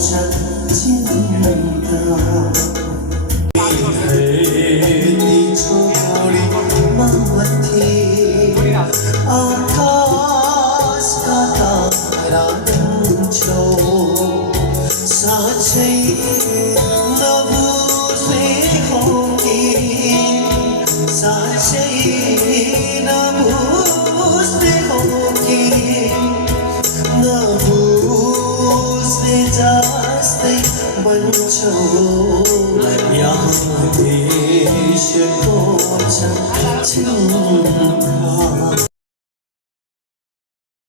chắc chiến ta đi chori mamati akas kata rancho sachai nabu se hongi sachai nabu se hongi nabu se jaste bancho यहाँ देश को चंद्रमा